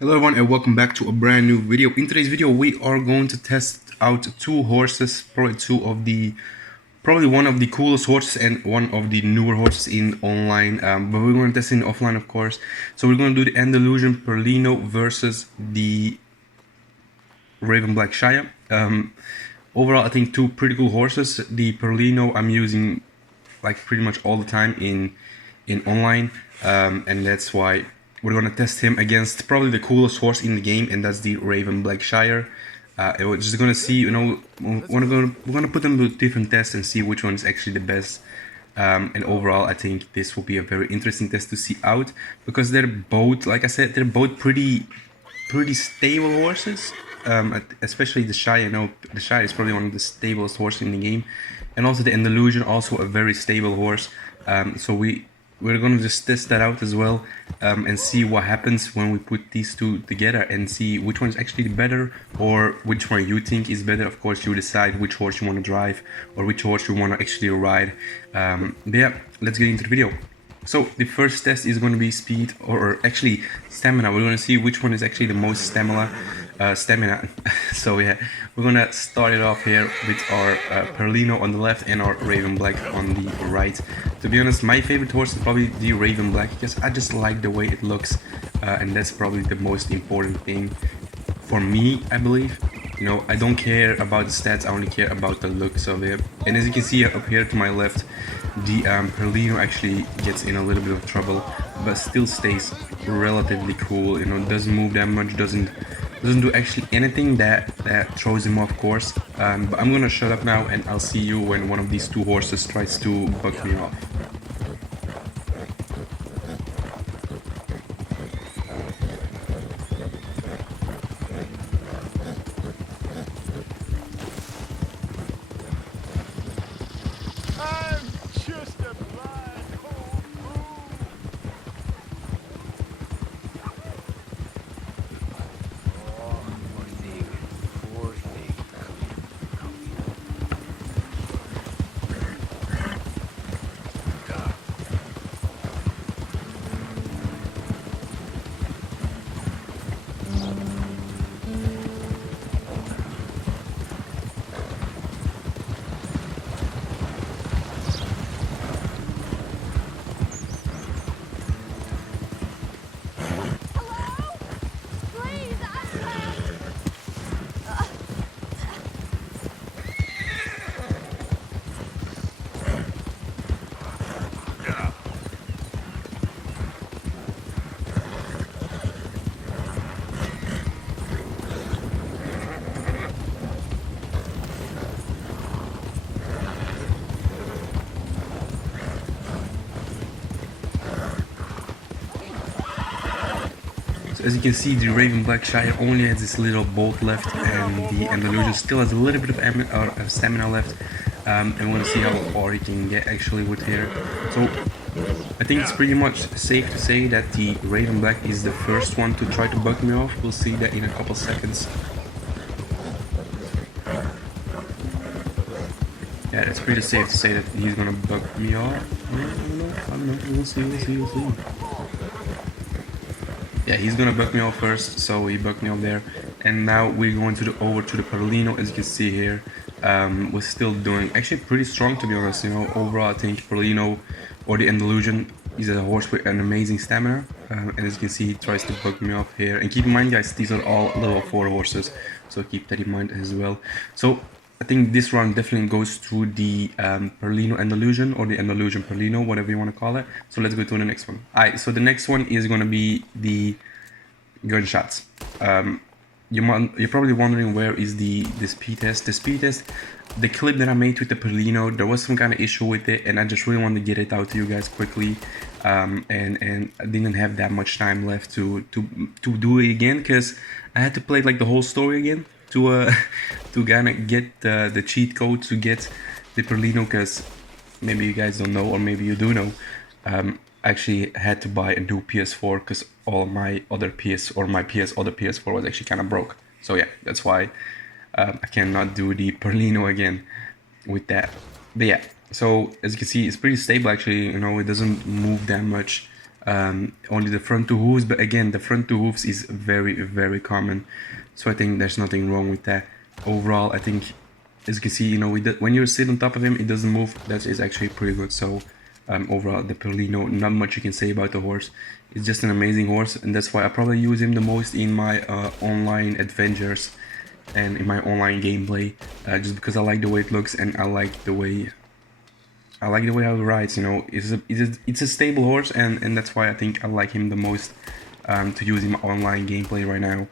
Hello everyone and welcome back to a brand new video. In today's video we are going to test out two horses, probably one of the coolest horses and one of the newer horses in online, but we're going to test in offline of course. So we're going to do the Andalusian Perlino versus the Raven Black Shire. Overall I think two pretty cool horses. The Perlino I'm using like pretty much all the time in online, and that's why we're gonna test him against probably the coolest horse in the game, and that's the Raven Black Shire. And we're just gonna see, we're gonna put them to different tests and see which one is actually the best. And overall, I think this will be a very interesting test to see out because they're both, like I said, they're both pretty stable horses. Especially the Shire. I know the Shire is probably one of the stablest horses in the game, and also the Andalusian, also a very stable horse. So we're gonna just test that out as well, and see what happens when we put these two together and see which one is actually better or which one you think is better. Of course, you decide which horse you want to drive or which horse you want to actually ride. But yeah, let's get into the video. So the first test is going to be speed, or actually stamina. We're going to see which one is actually the most stamina. So yeah, we're going to start it off here with our Perlino on the left and our Raven Black on the right. To be honest, my favorite horse is probably the Raven Black because I just like the way it looks, and that's probably the most important thing for me, I believe. You know, I don't care about the stats, I only care about the looks of it. And as you can see up here to my left, the Perlino actually gets in a little bit of trouble, but still stays relatively cool. You know, doesn't move that much, doesn't do actually anything that throws him off course. But I'm gonna shut up now, and I'll see you when one of these two horses tries to buck me off. So as you can see, the Raven Black Shire only has this little bolt left, and the Andalusian still has a little bit of stamina left. And we want to see how far he can get actually with here. So I think it's pretty much safe to say that the Raven Black is the first one to try to buck me off. We'll see that in a couple seconds. Yeah, it's pretty safe to say that he's gonna buck me off. I don't know. We'll see. Yeah, he's gonna buck me off first, so he bucked me off there. And now we're going over to the Perlino. As you can see here, we're still doing actually pretty strong, to be honest. You know, overall I think Perlino or the Andalusian is a horse with an amazing stamina. And as you can see, he tries to buck me off here. And keep in mind, guys, these are all level 4 horses, so keep that in mind as well. So I think this round definitely goes to the Perlino Andalusian, or the Andalusian Perlino, whatever you want to call it. So let's go to the next one. Alright, so the next one is going to be the gunshots. You're probably wondering where is the speed test. The speed test, the clip that I made with the Perlino, there was some kind of issue with it, and I just really wanted to get it out to you guys quickly. And I didn't have that much time left to do it again, because I had to play like the whole story again to kind of get the cheat code to get the Perlino, because maybe you guys don't know, or maybe you do know, I actually had to buy a new PS4 because all my other other PS4 was actually kind of broke. So yeah, that's why I cannot do the Perlino again with that. But yeah, so as you can see, it's pretty stable actually. You know, it doesn't move that much. only the front two hooves, but again the front two hooves is very common, so I think there's nothing wrong with that. Overall I think, as you can see, you know, when you sit on top of him it doesn't move. That is actually pretty good. So overall the Perlino, not much you can say about the horse. It's just an amazing horse, and that's why I probably use him the most in my online adventures and in my online gameplay, just because I like the way it looks and I like the way how it rides. You know, it's a stable horse, and that's why I think I like him the most to use in my online gameplay right now.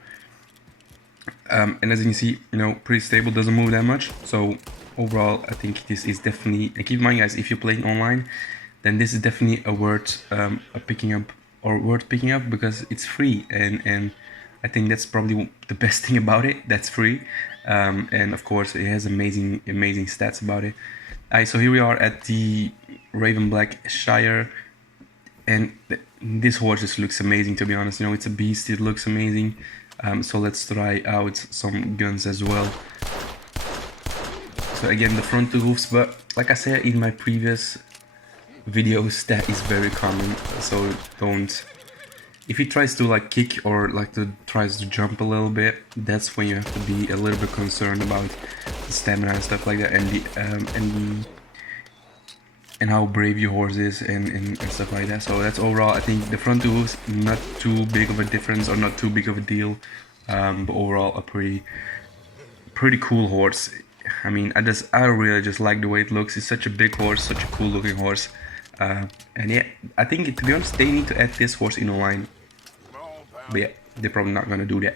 And as you can see, you know, pretty stable, doesn't move that much. So overall I think this is definitely, and keep in mind guys, if you're playing online, then this is definitely a worth picking up, because it's free, and I think that's probably the best thing about it, that's free. And of course it has amazing stats about it. Alright, so here we are at the Raven Black Shire, and this horse just looks amazing, to be honest. You know, it's a beast, it looks amazing. So let's try out some guns as well. So again, the front two hoofs, but like I said in my previous videos, that is very common, so don't, if he tries to like kick or like tries to jump a little bit, that's when you have to be a little bit concerned about the stamina and stuff like that, and how brave your horse is, and stuff like that. So that's overall, I think the front two hoofs, not too big of a difference or not too big of a deal, but overall a pretty cool horse. I mean, I really just like the way it looks. It's such a big horse, such a cool looking horse, and yeah, I think to be honest they need to add this horse in online, but yeah, they're probably not gonna do that.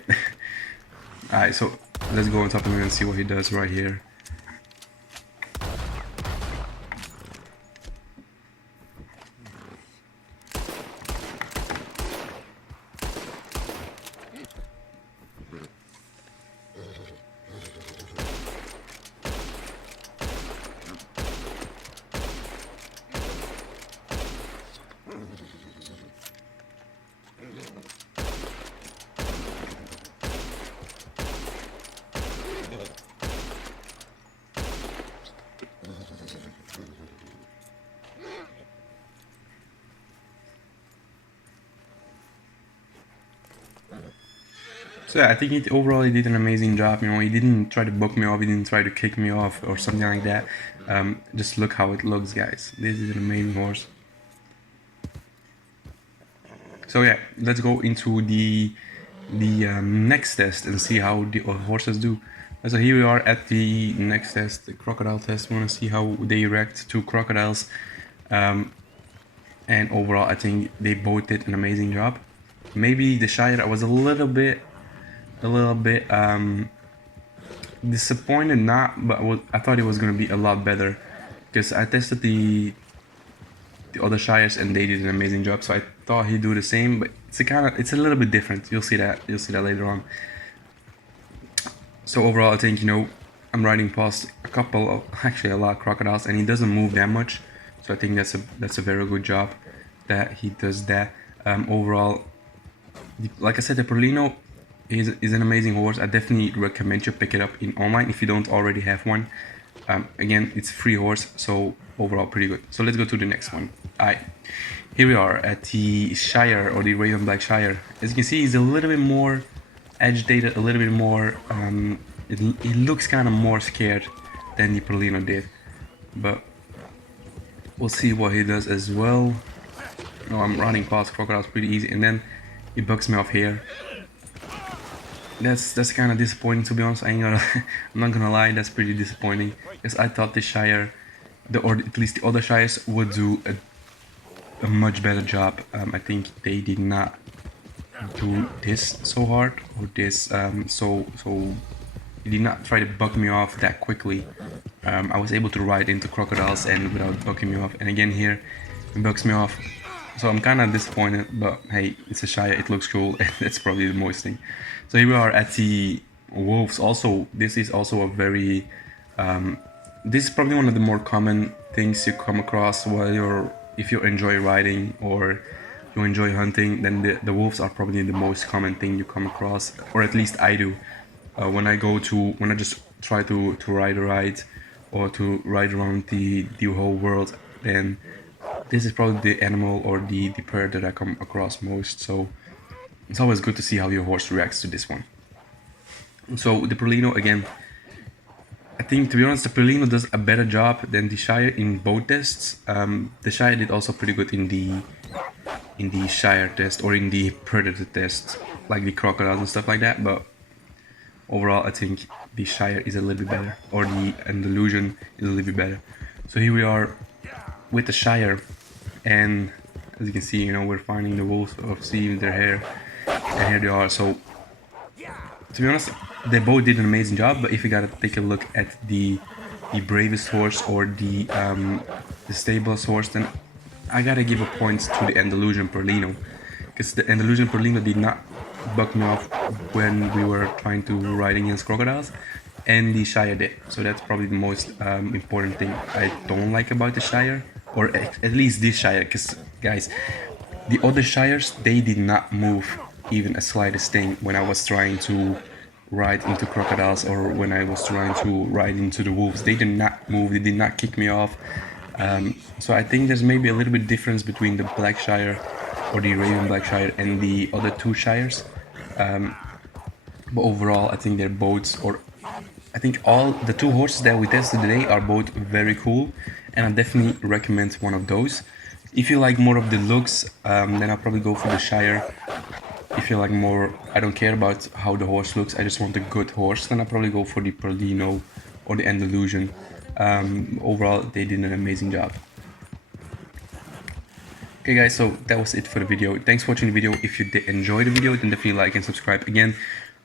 Alright, so let's go on top of him and see what he does right here. So yeah, I think overall he did an amazing job. You know, he didn't try to buck me off, he didn't try to kick me off or something like that. Just look how it looks, guys. This is an amazing horse. So yeah, let's go into the next test and see how the horses do. So here we are at the next test, the crocodile test. We want to see how they react to crocodiles. And overall, I think they both did an amazing job. Maybe the Shire, I was a little bit disappointed, not, but I thought it was gonna be a lot better, because I tested the other Shires and they did an amazing job. So I thought he'd do the same, but it's a little bit different. You'll see that later on. So overall, I think, you know, I'm riding past actually a lot of crocodiles, and he doesn't move that much. So I think that's a very good job that he does that. Overall, like I said, the Perlino is an amazing horse. I definitely recommend you pick it up in online if you don't already have one. Again, it's a free horse, so overall pretty good. So let's go to the next one. Alright, here we are at the Shire, or the Raven Black Shire. As you can see, he's a little bit more agitated, a little bit more, he looks kind of more scared than the Perlino did, but we'll see what he does as well. No, I'm running past crocodiles pretty easy, and then he bugs me off here. That's kind of disappointing, to be honest. I'm not gonna lie, that's pretty disappointing, because I thought the Shire, or at least the other Shires, would do a much better job. I think they did not do this so hard, or this so he did not try to bug me off that quickly. I was able to ride into crocodiles and without bugging me off, and again here he bugs me off. So I'm kind of disappointed, but hey, it's a Shire, it looks cool, and that's probably the most thing. So here we are at the wolves. Also, this is also a very, this is probably one of the more common things you come across while if you enjoy riding or you enjoy hunting, then the wolves are probably the most common thing you come across, or at least I do. When I just try to ride a ride, or to ride around the whole world, then this is probably the animal or the bird that I come across most, so it's always good to see how your horse reacts to this one. So the Perlino, again, I think, to be honest, the Perlino does a better job than the Shire in both tests. The Shire did also pretty good in the Shire test or in the Predator test, like the Crocodiles and stuff like that, but overall I think the Shire is a little bit better, or the Andalusian is a little bit better. So here we are with the Shire, and as you can see, you know, we're finding the wolves or seeing their hair, and here they are. So to be honest, they both did an amazing job, but if you gotta take a look at the bravest horse or the stablest horse, then I gotta give a point to the Andalusian Perlino, because the Andalusian Perlino did not bug me off when we were trying to ride against crocodiles, and the Shire did. So that's probably the most important thing I don't like about the Shire, or at least this Shire, because guys, the other Shires, they did not move even a slightest thing when I was trying to ride into crocodiles or when I was trying to ride into the wolves. They did not move, they did not kick me off. So I think there's maybe a little bit difference between the Black Shire or the Arabian Black Shire and the other two Shires. But overall, I think they're both, or I think all the two horses that we tested today are both very cool, and I definitely recommend one of those. If you like more of the looks, then I'll probably go for the Shire. If you like more, I don't care about how the horse looks, I just want a good horse, then I'll probably go for the Perlino or the Andalusian. Overall, they did an amazing job. Okay guys, so that was it for the video. Thanks for watching the video. If you did enjoy the video, then definitely like and subscribe. Again,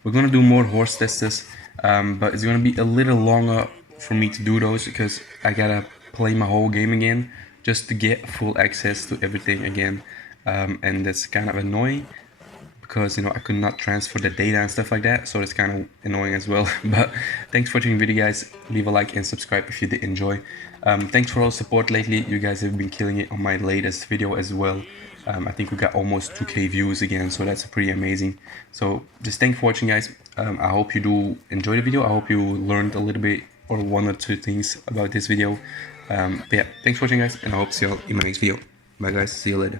we're gonna do more horse tests, but it's gonna be a little longer for me to do those because I gotta play my whole game again just to get full access to everything again, and that's kind of annoying because, you know, I could not transfer the data and stuff like that, so it's kind of annoying as well. But thanks for watching the video guys. Leave a like and subscribe if you did enjoy. Thanks for all the support lately. You guys have been killing it on my latest video as well. I think we got almost 2K views again, so that's pretty amazing. So just thanks for watching guys. I hope you do enjoy the video. I hope you learned a little bit or one or two things about this video. But yeah, thanks for watching guys, and I hope to see you all in my next video. Bye guys, see you later.